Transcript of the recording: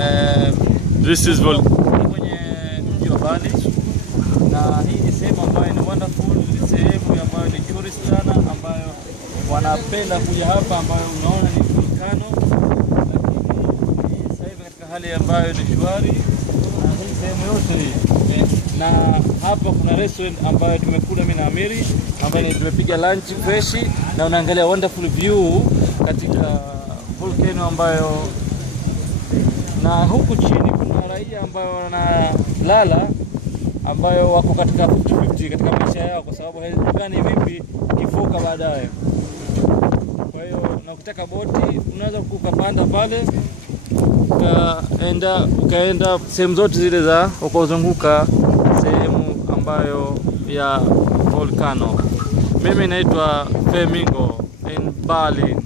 This is kwenye mji wa Bali, na hii ni sehemu ambayo ni wonderful, ni sehemu ambayo ni tourist sana, ambayo wanapenda kuja hapa, ambayo unaona ni volcano, lakini sasa hivi katika hali ambayo ni shwari, na hii sehemu yote hii. Na hapa kuna restaurant ambayo tumekula mimi na Amiri, ambayo tumepiga lunch fresh, na unaangalia wonderful view katika volcano ambayo, na huku chini kuna raia ambao wanalala, ambayo wako katika 50-50 katika maisha yao, kwa sababu haijulikani vipi kifuka baadaye. Kwa hiyo na ukitaka boti unaweza ukapanda pale ukaenda sehemu zote zile za ukazunguka sehemu ambayo ya volcano. Mimi naitwa Flamingo in Bali.